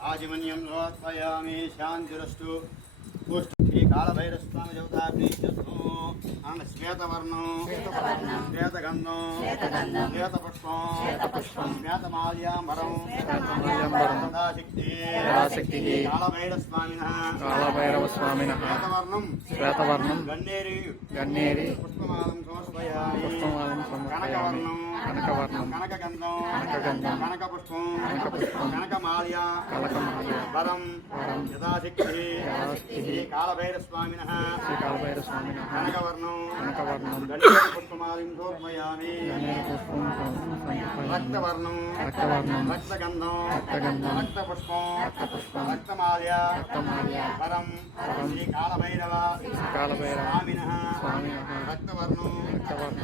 आजमन्यं समर्पयामि शान्तिरस्तु श्री कालभैरस्वामी देवता प्रीत्यस्तु श्वेतवर्णं श्वेतगन्धं श्वेतपुष्पं श्वेतमाल्याम्बरं सदाशक्तिः कालभैरवस्वामिनः श्वेतवर्णं गन्नेरि पुष्पमालं समर्पयामि कनकवर्णं कनकगन्धं कनकपुष्पं कनकमाल्या वरं यथाशक्तिः श्री कालभैरस्वामिनः कनकवर्णं पुष्पमालिं समर्पयामि रक्तवर्णं रक्तगन्धं रक्तपुष्पं रक्तमाल्या वरं श्री कालभैरव स्वामिनः रक्तवर्णं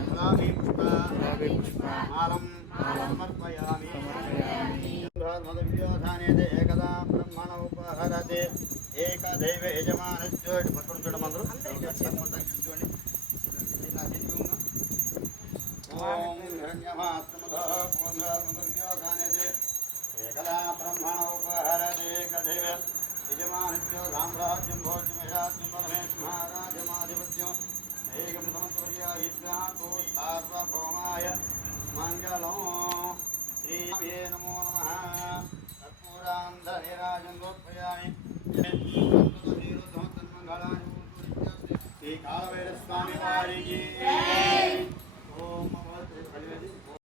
गुलाबी पुष्पमालं समर्पयामि मदव्योधाने एकदा ब्रह्मण उपहरते ఏకదైవ యజమానస్య పక్కన చూడమందరు ఓం హిరణ్యమాత్మదో పూర్ణమదవ్యోధానేదే ఏకదా బ్రహ్మణ ఉపహరతే ఏకదైవ యజమానస్య సామ్రాజ్యం భోజ్యమయాత్మ పరమేశ్వరాజమాధిపత్యం ఏకం సమత్వర్యాయిత్యాకో సార్వభౌమాయ మంగళం శ్రీమే నమో నమః కర్పూరాంధనిరాజం సమర్పయామి శ్రీ కాలభైరస్వామి వారికి